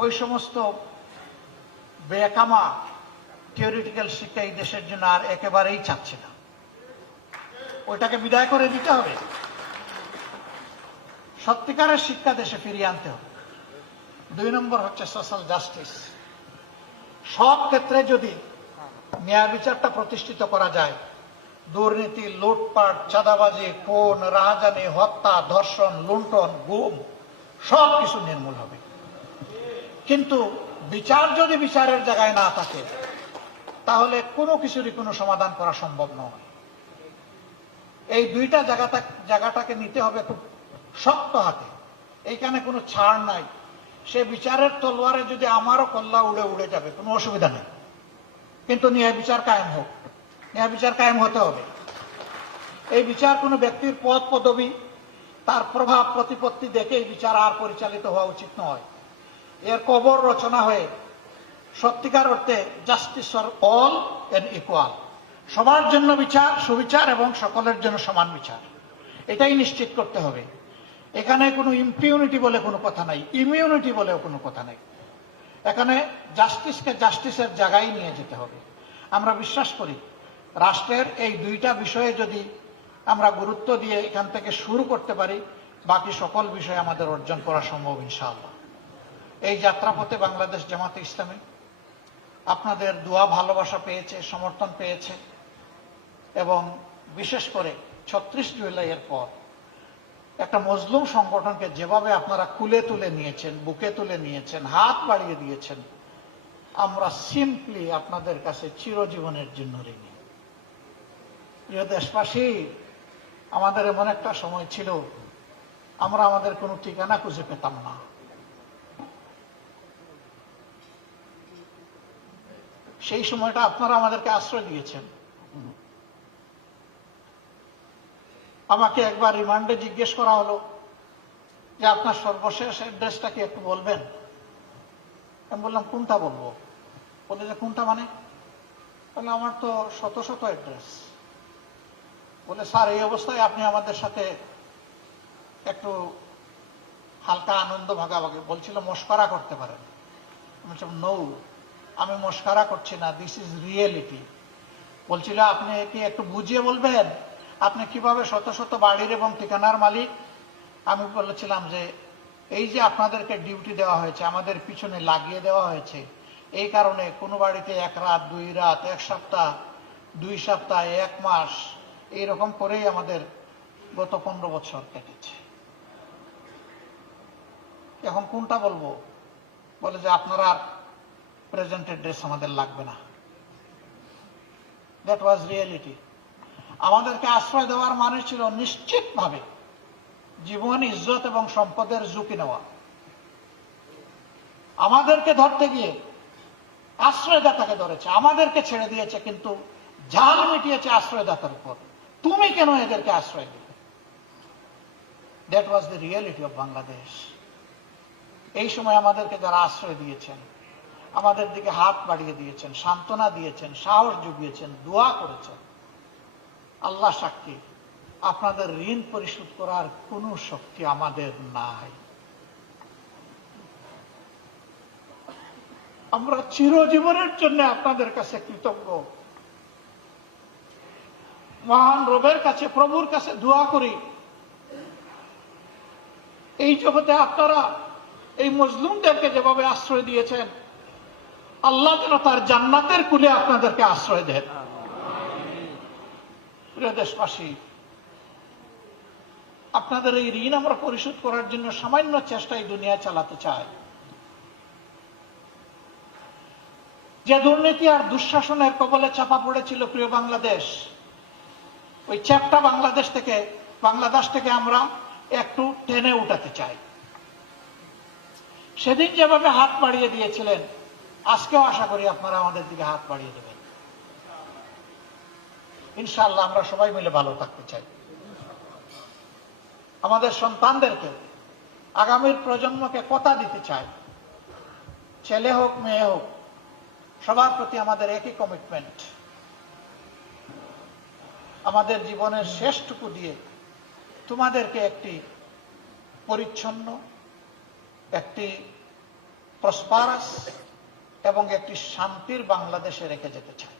ওই সমস্ত বেকামা থিওরিটিক্যাল শিক্ষা এই দেশের জন্য আর একেবারেই চাচ্ছি না। ওইটাকে বিদায় করে দিতে হবে। সত্যিকারের শিক্ষা দেশে ফিরিয়ে আনতে হবে। 2 নম্বর হচ্ছে সোশ্যাল জাস্টিস। সব ক্ষেত্রে যদি ন্যায় বিচারটা প্রতিষ্ঠিত করা যায়, দুর্নীতি, লুটপাট, চাঁদাবাজি, খুন, রাহাজানি, হত্যা, ধর্ষণ, লুণ্ঠন, গুম সব কিছু নির্মূল হবে। কিন্তু বিচার যদি বিচারের জায়গায় না থাকে, তাহলে কোনো কিছুরই কোনো সমাধান করা সম্ভব নয়। এই দুইটা জায়গাটাকে নিতে হবে খুব শক্ত হাতে। এইখানে কোনো ছাড় নাই। সে বিচারের তলোয়ারে যদি আমারও কল্লা উড়ে উড়ে যাবে, কোনো অসুবিধা নেই, কিন্তু ন্যায় বিচার কায়েম হোক। ন্যায় বিচার কায়েম হতে হবে। এই বিচার কোনো ব্যক্তির পদ পদবি, তার প্রভাব প্রতিপত্তি দেখে এই বিচার আর পরিচালিত হওয়া উচিত নয়। এর কবর রচনা হয়ে সত্যিকার অর্থে justice for all and equal, সবার জন্য বিচার, সুবিচার এবং সকলের জন্য সমান বিচার, এটাই নিশ্চিত করতে হবে। এখানে কোনো ইম্পিউনিটি বলে কোনো কথা নাই, ইমিউনিটি বলেও কোনো কথা নাই। এখানে জাস্টিসকে জাস্টিসের জায়গায় নিয়ে যেতে হবে। আমরা বিশ্বাস করি রাষ্ট্রের এই দুইটা বিষয়ে যদি আমরা গুরুত্ব দিয়ে এখান থেকে শুরু করতে পারি, বাকি সকল বিষয় আমাদের অর্জন করা সম্ভব ইনশাআল্লাহ। এই যাত্রাপথে বাংলাদেশ জামাতে ইসলামী আপনাদের দোয়া ভালোবাসা পেয়েছে, সমর্থন পেয়েছে, এবং বিশেষ করে 36 জুলাইয়ের পর একটা মজলুম সংগঠনকে যেভাবে আপনারা কুলে তুলে নিয়েছেন, বুকে তুলে নিয়েছেন, হাত বাড়িয়ে দিয়েছেন, আমরা সিম্পলি আপনাদের কাছে চিরজীবনের জন্য ঋণী। প্রিয় দেশবাসী, আমাদের এমন একটা সময় ছিল আমরা আমাদের কোনো ঠিকানা খুঁজে পেতাম না। সেই সময়টা আপনারা আমাদেরকে আশ্রয় দিয়েছেন। আমাকে একবার রিমান্ডে জিজ্ঞেস করা হলো যে আপনার সর্বশেষ অ্যাড্রেসটা কি একটু বলবেন। আমি বললাম কোনটা বলবো? বলে যে কোনটা মানে? বলে আমার তো শত শত অ্যাড্রেস। বলে স্যার, এই অবস্থায় আপনি আমাদের সাথে একটু হালকা আনন্দ ভাগাভাগি, বলছিল মস্করা করতে পারেন। আমি বলছিলাম নো, আমি মস্করা করছি না, দিস ইজ রিয়েলিটি। বলছিল আপনি কি একটু বুঝিয়ে বলবেন আপনি কিভাবে শত শত বাড়ির এবং ঠিকানার মালিক? আমি বলেছিলাম যে এই যে আপনাদেরকে ডিউটি দেওয়া হয়েছে, আমাদের পিছনে লাগিয়ে দেওয়া হয়েছে, এই কারণে কোনো বাড়িতে 1 রাত 2 রাত, 1 সপ্তাহ, 2 সপ্তাহ, 1 মাস, এইরকম করেই আমাদের গত 15 বছর কেটেছে। এখন কোনটা বলবো? বলে যে আপনারা প্রেজেন্ট অ্যাড্রেস আমাদের লাগবে না। That was reality. আমাদেরকে আশ্রয় দেওয়ার মানে ছিল নিশ্চিতভাবে জীবন, ইজ্জত এবং সম্পদের ঝুঁকি নেওয়া। আমাদেরকে ধরতে গিয়ে আশ্রয়দাতাকে ধরেছে, আমাদেরকে ছেড়ে দিয়েছে, কিন্তু জাল মিটিয়েছে আশ্রয়দাতার উপর। তুমি কেন এদেরকে আশ্রয় দিবে? That was the reality of Bangladesh. এই সময় আমাদেরকে যারা আশ্রয় দিয়েছেন, আমাদের দিকে হাত বাড়িয়ে দিয়েছেন, সান্ত্বনা দিয়েছেন, সাহস জুগিয়েছেন, দোয়া করেছেন, আল্লাহ সাক্ষী, আপনাদের ঋণ পরিশোধ করার কোনো শক্তি আমাদের নাই। আমরা চিরজীবনের জন্য আপনাদের কাছে কৃতজ্ঞ। মহান রবের কাছে, প্রভুর কাছে দোয়া করি এই জগতে আপনারা এই মজলুমদেরকে যেভাবে আশ্রয় দিয়েছেন, আল্লাহ যেন তার জান্নাতের কুলে আপনাদেরকে আশ্রয় দেন। প্রিয় দেশবাসী, আপনাদের এই ঋণ আমরা পরিশোধ করার জন্য সামান্য চেষ্টা এই দুনিয়া চালাতে চাই। যে দুর্নীতি আর দুঃশাসনের কবলে চাপা পড়েছিল প্রিয় বাংলাদেশ, ওই চ্যাপটা বাংলাদেশ থেকে আমরা একটু টেনে উঠাতে চাই। সেদিন যেভাবে হাত বাড়িয়ে দিয়েছিলেন, আজকেও আশা করি আপনারা আমাদের দিকে হাত বাড়িয়ে দেবেন। ইনশাআল্লাহ আমরা সবাই মিলে ভালো থাকতে চাই। আমাদের সন্তানদেরকে, আগামীর প্রজন্মকে কথা দিতে চাই, ছেলে হোক মেয়ে হোক, সবার প্রতি আমাদের একই কমিটমেন্ট। আমাদের জীবনের শেষটুকু দিয়ে তোমাদেরকে একটি পরিচ্ছন্ন, একটি প্রসপারাস এবং একটি শান্তির বাংলাদেশে রেখে যেতে চাই।